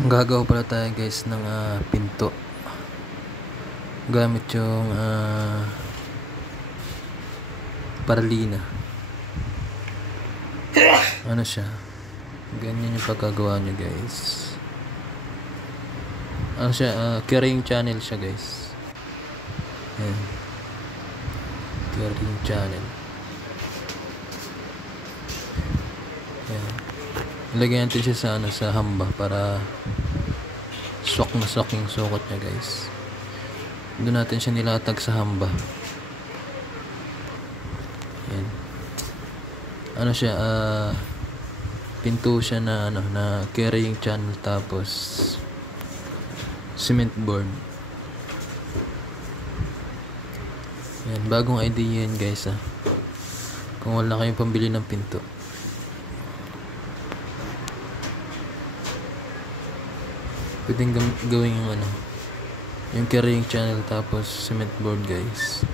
Gagawa pala tayo guys ng pinto gamit yung paralina. Ano siya, ganyan yung pagkagawa nyo guys. Ano siya, carrying channel siya guys. Ayan, carrying channel. Ayan, ilagay natin siya sa sa hamba para swak na swak yung sukat niya guys. Doon natin siya nilatag sa hamba. Ayan. Ano siya, pinto siya na na carrying channel, tapos cement board. Ayan, bagong idea yan guys kung wala kayong pambili ng pinto. Pwedeng gawin yung yung carrying channel tapos cement board guys.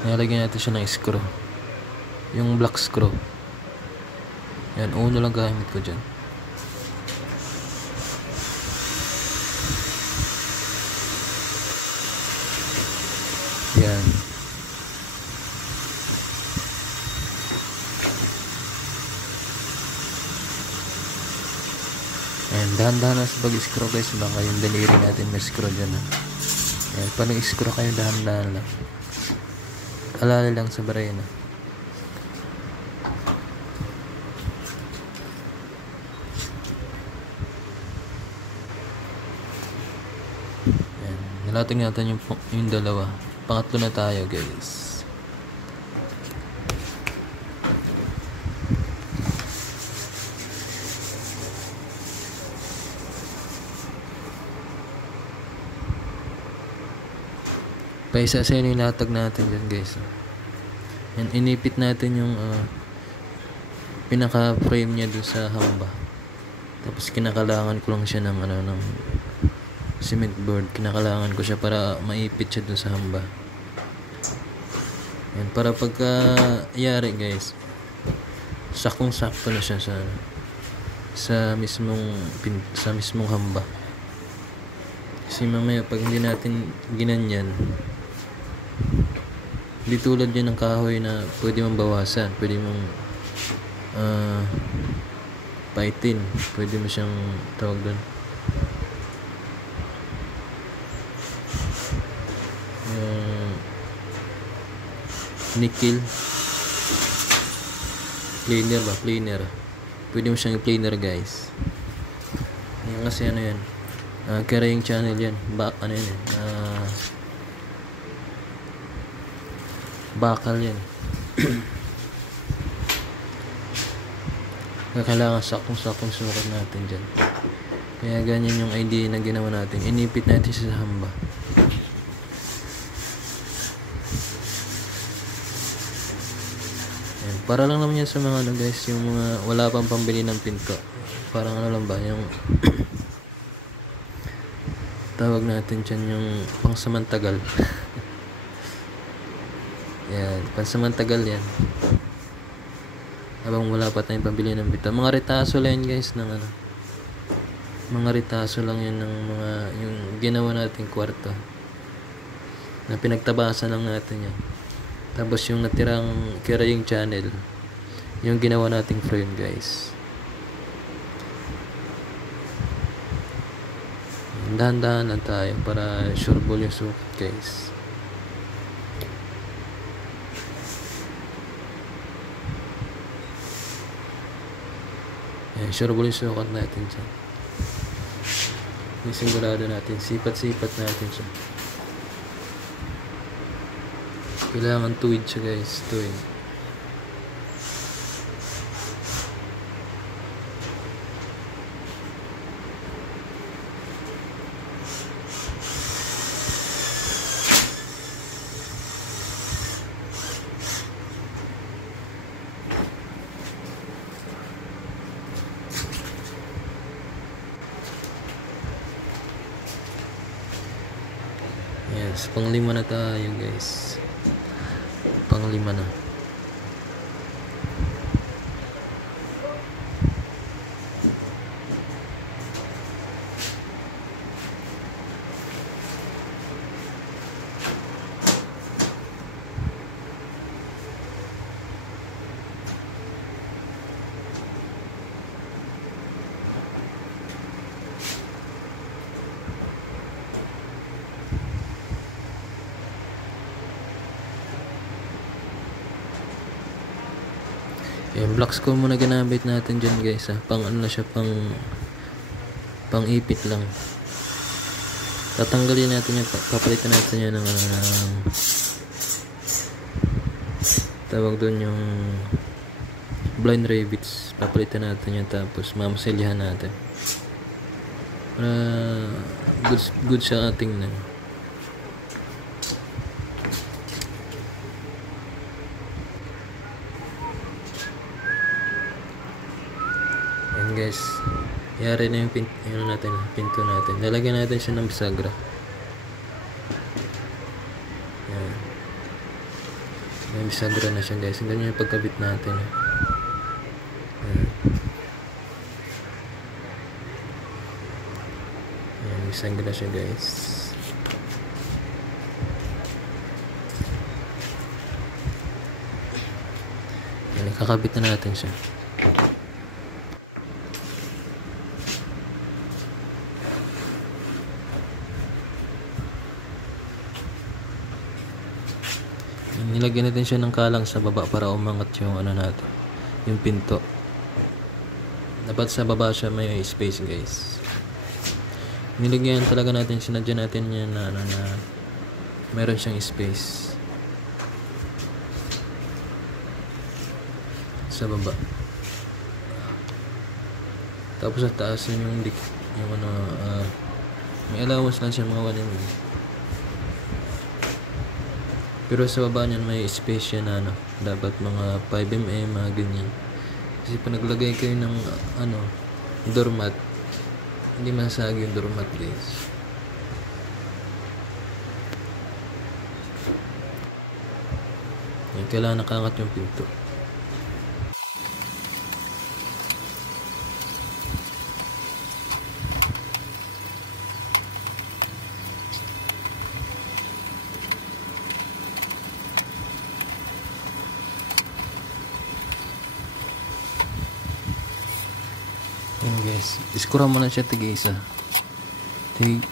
Nilagyan natin siya ng screw, yung black screw. Yan, uno lang gamit ko dyan. Yan. Ayan, dahan-dahan sa pag-screw guys, baka yung daliri natin may screw dyan. Ayan, pag nag-screw kayo, dahan-dahan lang. Alala lang sa barena. Ayan, nilatag natin yung dalawa. Pangatlo na tayo guys. Paisa sa yung nilatag natin dyan guys. Yan, inipit natin yung pinaka frame niya doon sa hamba. Tapos kinakalangan ko lang siya ng ng cement board. Kinakalangan ko siya para maipit siya doon sa hamba. Yan, para pagka yari guys, sakong sakto na siya sa mismong hamba. Kasi mamaya pag hindi natin ginanyan, di tulad yan ng kahoy na pwede mong bawasan, pwede mong paitin, pwede mo siyang tawag doon, nickel planer, pwede mo siyang planer guys. Yan kasi yan, carrying channel yan, bakal yan. Kailangan sakong sukat natin dyan. Kaya ganyan yung idea na ginawa natin. Inipit natin sa hamba. Ayan, para lang naman yan sa mga guys, yung mga wala pang pambili ng pinto. Parang lang ba, yung tawag natin dyan, yung pangsamantagal. Yan, pansamantagal yan. Habang wala pa tayong pambili ng bita. Mga retaso lang yan guys, mga retaso lang yan ng mga yung ginawa nating kwarto. Na pinagtabasan lang natin yan. Tapos yung natirang carrying channel, yung ginawa nating frame guys. Dahan-dahan lang tayo para sure ball yung sukat guys. Ayan, sure ball yung sukat natin siya. Yung sigurado natin, sipat-sipat natin siya. Kailangan tuwid siya guys, tuwid. Yes, pang-5 na tayo guys. Pang-5 na. Yung black screw muna ginamit natin dyan guys ha. Pang ano na siya, pang ipit lang. Tatanggalin natin yung, papalitan natin yan ng tawag doon yung blind rivets. Papalitan natin yan, tapos mamasilyahan natin para good siya tingnan. Ayan guys, yari na yung pinto natin. Lalagyan natin siya ng bisagra. Ayan. May bisagra na siya guys. Ganyan yung pagkabit natin. Ayan. Ayan, bisagra siya guys. Ayan, kakabit na natin siya. Nilagyan natin siya ng kalang sa baba para umangat yung ano natin, yung pinto. Dapat sa baba siya may space guys. Nilagyan talaga natin, sinadya natin yan na meron siyang space sa baba. Tapos sa taas yung may allowance lang siya mga 1 mm. Pero sa baba niyan may space yan na dapat mga 5 mm, mga ganyan. Kasi pag naglagay kayo ng doormat, hindi masasagi yung doormat guys. Yan, kailangan nakaangat yung pinto. Yan guys, screw muna siya tig-isa.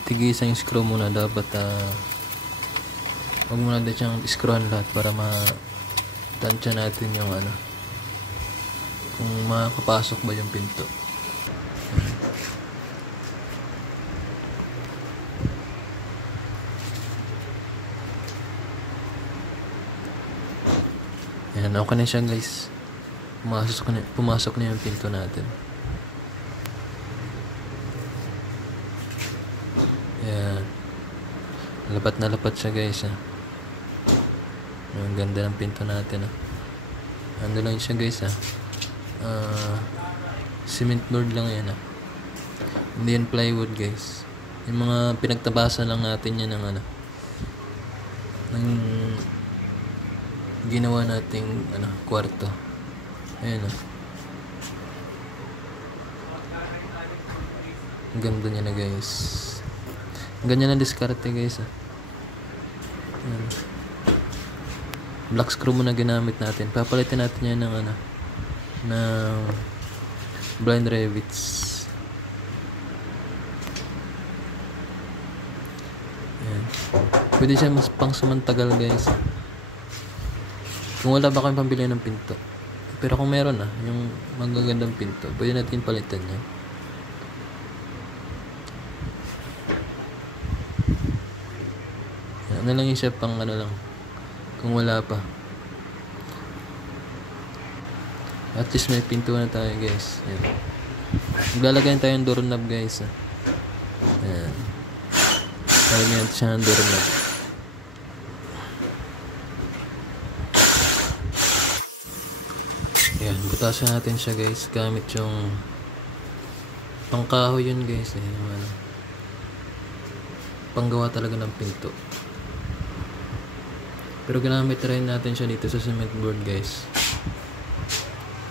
Tig-isa yung screw muna. Dapat wag muna din siyang screwan lahat para matansya natin yung kung makapasok ba yung pinto. Yan, okay na siya guys. Pumasok na yung pinto natin. Yan. Lapat na lapat siya guys ha. Ang ganda ng pinto natin ha. Ano lang siya guys ha. Cement board lang yan ha. Hindi yan plywood guys. Yung mga pinagtabasan lang natin yan ng ng ginawa nating kwarto. Ayan ha. Ang ganda niya na guys. Ganyan ang diskarte guys. Ayan. Black screw muna ginamit natin. Papalitan natin yan ng blind rivets. Ayan. Pwede siya mas pang samantagal guys. Kung wala ba kayong pambili ng pinto. Pero kung meron yung magagandang pinto, pwede natin palitan yan. Ano lang yung siya pang lang kung wala pa. At least may pinto na tayo guys. Ayan. Maglalagay tayo ng doorknob guys. Ayan. Lalagyan natin siya ng doorknob. Ayan, butasan natin siya guys gamit yung pangkahoy yun guys. Yung panggawa talaga ng pinto. Pero ginamit rin natin siya dito sa cement board guys.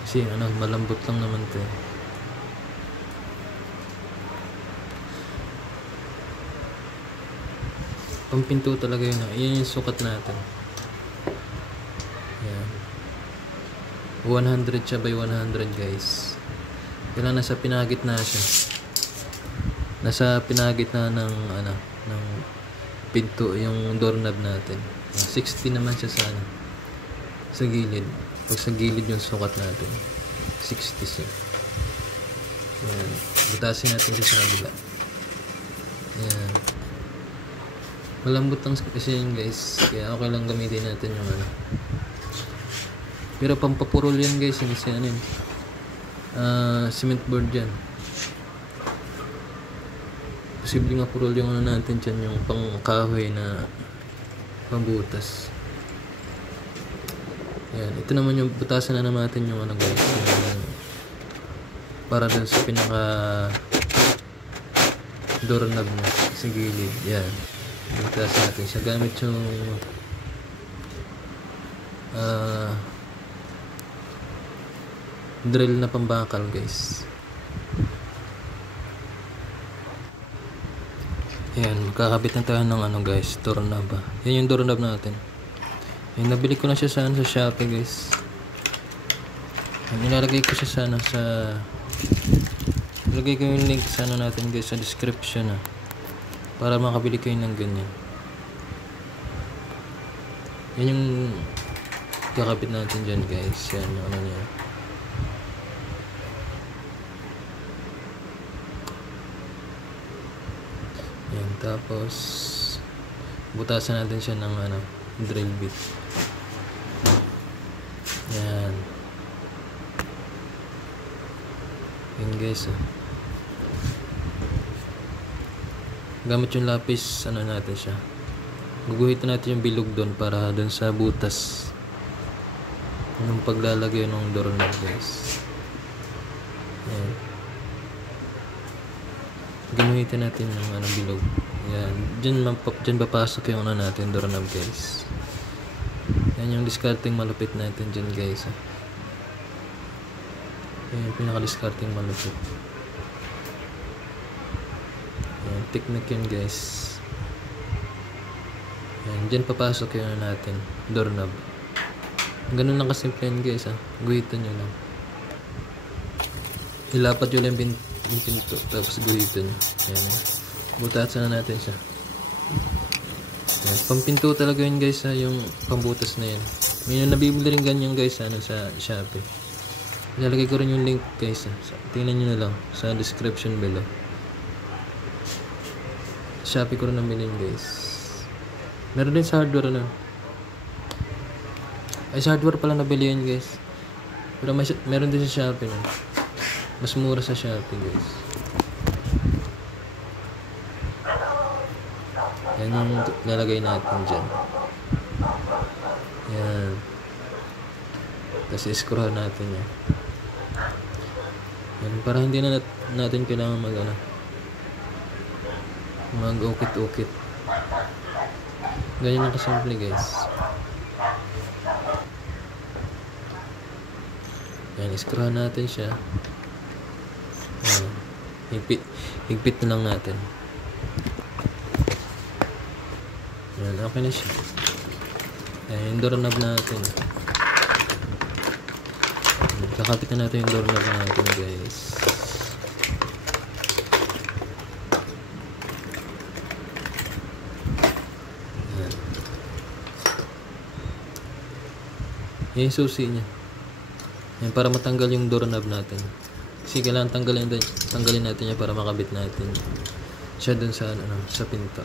Kasi malambot lang naman to. Pampinto talaga yun. Yan yung sukat natin. Yan. 100 siya by 100 guys. Kailangan nasa pinagitna siya. Nasa pinagitna ng pinto yung doorknob natin. 60 naman siya sa sa gilid. Pag sa gilid yung sukat natin, 60 siya. Yan. Butasin natin siya sa kabila. Yan. Malambot lang kasi yun guys, kaya okay lang gamitin natin yung ano. Pero pampapurol yan guys, hindi siya ano yun. Cement board yan. Posible nga purol yung ano natin dyan, yung pang kahoy na pambutas. Yan, ito naman yung butasan na naman natin yung ano guys, yung, para dun sa pinaka doorknob na sa gilid. Yan, butasan natin siya gamit yung drill na pambakal guys. Ayan, magkakabit na tayo ng ano guys, doorknob. Yan yung doorknob natin. Ayan, nabili ko na siya sa Shopee guys. Ayan, nilalagay ko siya sana sa ilagay ko yung link sa ano natin guys sa description para makabili kayo ng ganyan. Yan yung kakabit natin dyan guys. Yan yung ano niya. Yan, tapos butasan natin siya ng ano, drill bit. Yan. Yan guys. Gamit yung lapis, ano natin siya. Guguhitin natin yung bilog doon para doon sa butas. Yung paglalagay ng doorknob guys. Yan. Ginuhitin natin yung ano, bilog. Yan. Diyan papasok yung ano natin, doorknob guys. Yan yung discarding malupit natin dyan guys. Yan yung pinaka-discarding malupit. Yan, technique yun guys. Yan, dyan papasok yung ano natin, doorknob. Ganun lang kasimple yan guys. Guhitan nyo lang. Ilapat nyo lang yung pinto, tapos guhitan nyo. Yan. Butasan na natin siya. Yan. Pampinto talaga yun guys, yung pambutas na yan. May nabibili rin ganyan guys sa Shopee. Ilalagay ko rin yung link guys. Tingnan nyo na lang sa description below. Shopee ko rin nabili guys. Meron din sa hardware ano. Ay, sa hardware pala nabili yun guys. Pero meron din sa Shopee no? Mas mura sa Shopee guys. Yan yung lalagay natin dyan. Yan. Tapos i-screw natin yan. Yan. Para hindi na natin kailangan mag-ukit-ukit. Ganyan lang kasimple guys. Yan, i-screw natin siya. Yan. Higpit na lang natin. Yan, okay na siya. Yan, yung doorknob natin. Kakapit na natin yung doorknob natin guys. Yan. Yan yung susi niya. Yan, para matanggal yung doorknob natin. Kasi kailangan tanggalin natin yan para makabit natin siya dun sa sa pinto.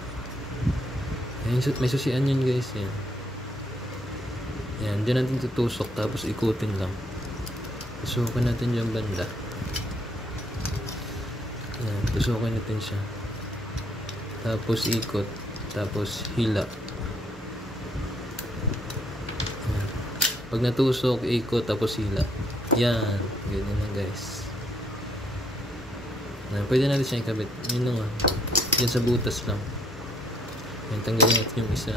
Yan, may susian yun guys. Yan. Yan, dyan natin tutusok tapos ikutin lang. Tusukin natin yung banda. Yan, tusukin natin siya. Tapos ikot. Tapos hila. Yan. Pag natusok, ikot tapos hila. Yan, ganyan na guys. Yan, pwede natin siya ikabit. Yun lang yan sa butas lang. Yan, tanggalin natin yung isa.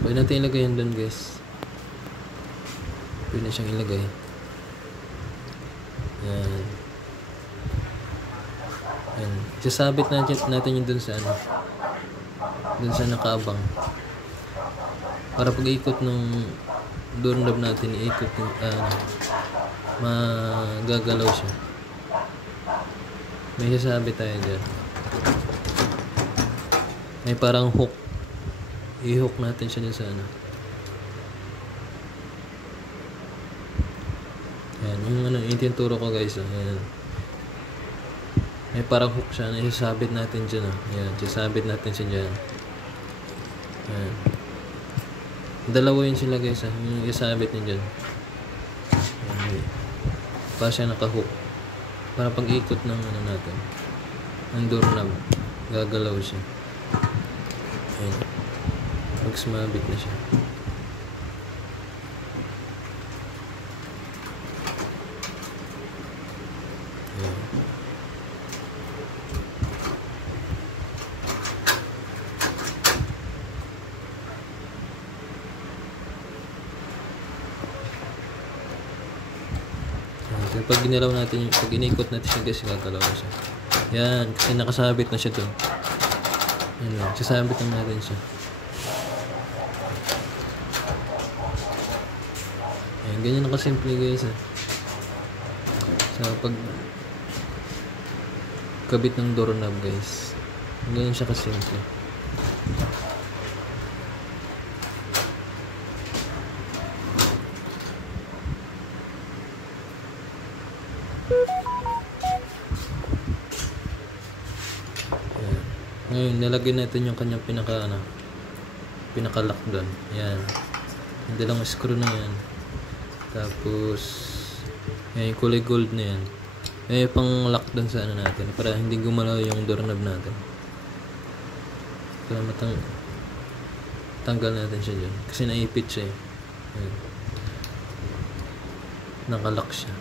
Pwede natin ilagay yan doon guys. Pwede na siyang ilagay. Yan. Yan. Sasabit natin yun doon sa doon sa nakaabang. Para pag ikot ng doorknob natin, iikot yung magagalaw siya. May sasabit tayo dyan. May parang hook. I-hook natin siya dyan sa ano. Yan, yung ano, yung tinuturo ko guys. Yan. May parang hook siya na isasabit natin dyan. Yan, isasabit natin siya dyan. Yan. Dalawa yun sila guys. Yung isasabit niya dyan. Yan. Para siya naka-hook. Para pag-ikot ng ano natin. Ang doorknob. Gagalaw siya. Yan. Pag sumabit na siya. Yan. So, pag ginalaw natin, pag inikot natin siya guys, gagalaw siya. Yan, kasi nakasabit na siya doon. Yan lang, sasabit lang natin siya. Yan, ganyan na kasimple guys. So, pag kabit ng doorknob guys, ganyan siya kasimple. Ngayon, nalagyan natin yung kanyang pinaka-lock doon. Yan. Yung dalawang screw na yan. Tapos, yan, yung kulay gold na yan. May pang lock doon sa ano natin. Para hindi gumalaw yung doorknob natin. Para tanggal natin siya dyan. Kasi naipit siya eh. Yan. Nakalock siya.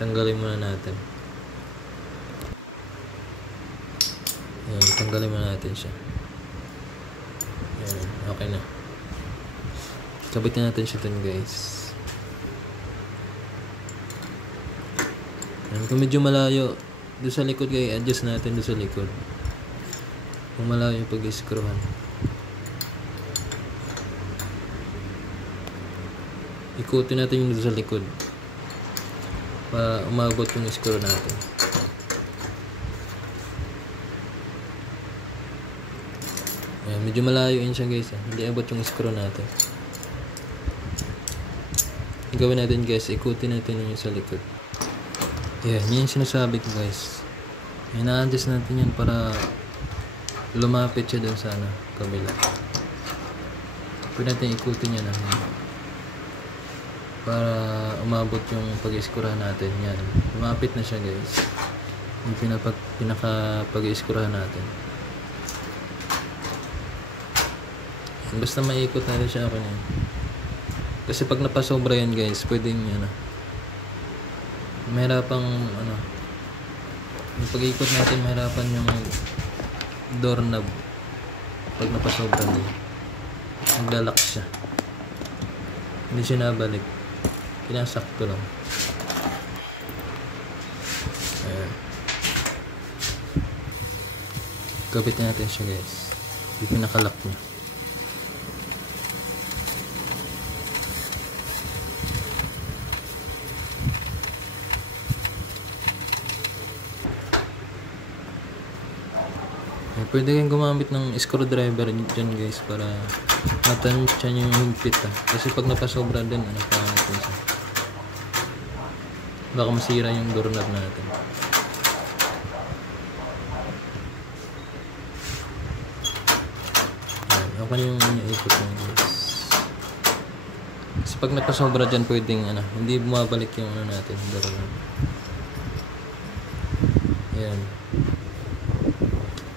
Tanggalin muna natin. Yan, tanggalin mo natin siya. Yan, okay na. Kabitin natin siya dun guys. Yan, kung medyo malayo doon sa likod guys, adjust natin doon sa likod. Kung malayo yung pag-screwan, ikutin natin yung doon sa likod para umabot yung screw natin. Ayan, medyo malayo yun siya guys. Hindi abot yung screw natin. Gawin natin guys, ikutin natin yung sa likod. Ayan, yun yung sinasabi ko guys. Ayan, na-adjust natin yan para lumapit siya dun sa kabila. Pwede natin ikutin yan para umabot yung pag-iskurahan natin. Yan, lumapit na siya guys. Yung pinaka-pag-iskurahan natin. Basta maikot natin siya ako niyan. Kasi pag napasobra yan guys, pwedeng mahirapang yung pag-ikot natin, mahirapan yung doorknob pag napasobra niya. Naglalak siya. Hindi siya nabalik. Kinasakto lang. Ayan. Kapit natin siya guys. Yung pinakalak niya. Pwede kayong gumamit ng screwdriver dyan guys para matansya nyo yung higpit kasi pag napasobra din natin siya. Baka masira yung doorknob natin. Okay yung ikot nyo guys. Kasi pag napasobra dyan pwedeng hindi bumabalik yung natin, doorknob. Ayan.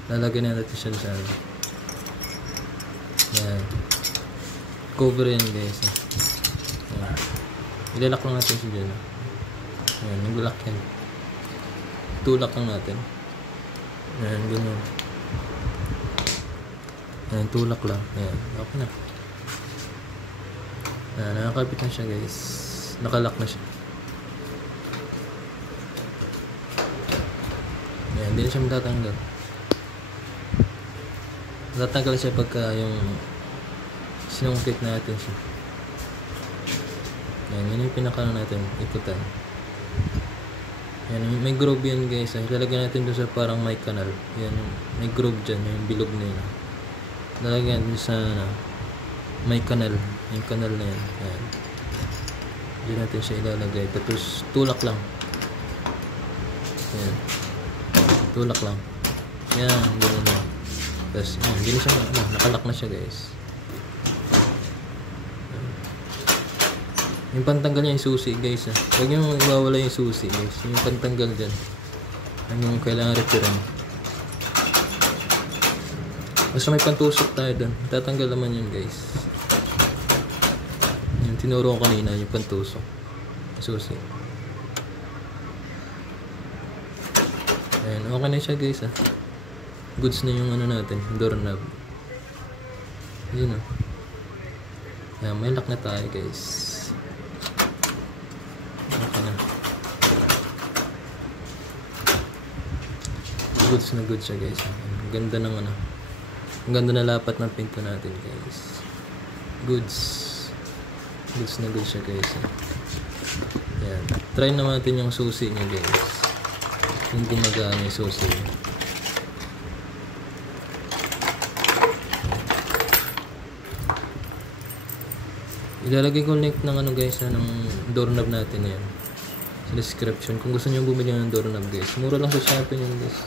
Lalagyan natin siya sa yan. Cover yan guys. Yan. Ilalak lang natin siya dyan. Yan, nag-lock yan. Tulak lang natin. Yan, ganun. Yan, tulak lang. Yan, okay na. Yan, nakakapit na siya guys. Nakalock na siya. Yan, hindi na siya matatanggal. Tatanggal siya pagka yung sinungkit natin siya. Yan, yun yung pinaka natin, ikutan. Yan, may groove yan guys. Ilalagay natin doon sa parang may kanal. Yan, may groove dyan, yung bilog na yun. lalagyan natin sa may kanal. Yung kanal na yan. Ayan. Diyan natin siya ilalagay. Tapos tulak lang. Ayan. Tulak lang. Yan, gano'n na. Tapos hindi na siya, nakalak na siya guys. Yung pantanggal niya yung susi guys. Huwag nyo iwawala yung susi guys. Yung pantanggal dyan. Yan yung kailangan retiran. Basta may pantusok tayo doon. Tatanggal naman yun guys. Yung tinuro ko kanina, yung pantusok. Susi. Ayan, okay na siya guys Goods na yung ano natin, doorknob. Yun Ayan, may lock na tayo guys. Okay na. Goods na goods siya guys. Ang ganda ng ang ganda na lapat ng pinto natin guys. Goods na goods siya guys. Ayan. Try naman natin yung susi niya guys. Kung gumagana yung susi niya. Ilalagay ko link ng guys ng doorknob natin na yan sa description kung gusto niyo bumili ng doorknob guys. Mura lang sa Shopee yun guys.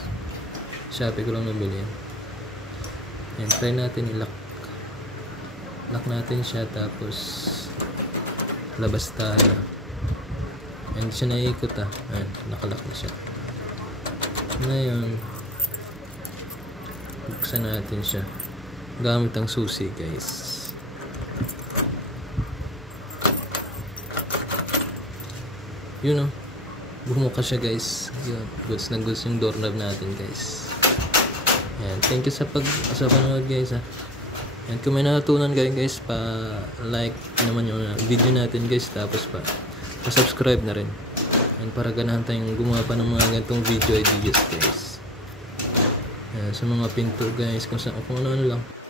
Shopee ko lang nabili yan. Ayan, try natin i-lock. Lock natin siya tapos labas tayo. Ayan, hindi siya naiikot Ayan, nakalock na siya. Ngayon buksan natin siya gamit ang susi guys. Yun bumuka siya guys. Yun, goods na goods yung doorknob natin guys. Ayan, thank you sa panonood guys Ayan, kung may natutunan kayo guys, pa-like naman yung video natin guys, tapos pa-subscribe na rin. Ayan, para ganahan tayong gumawa pa ng mga ganitong video ideas guys. Ayan, sa mga pinto guys, kung ano lang.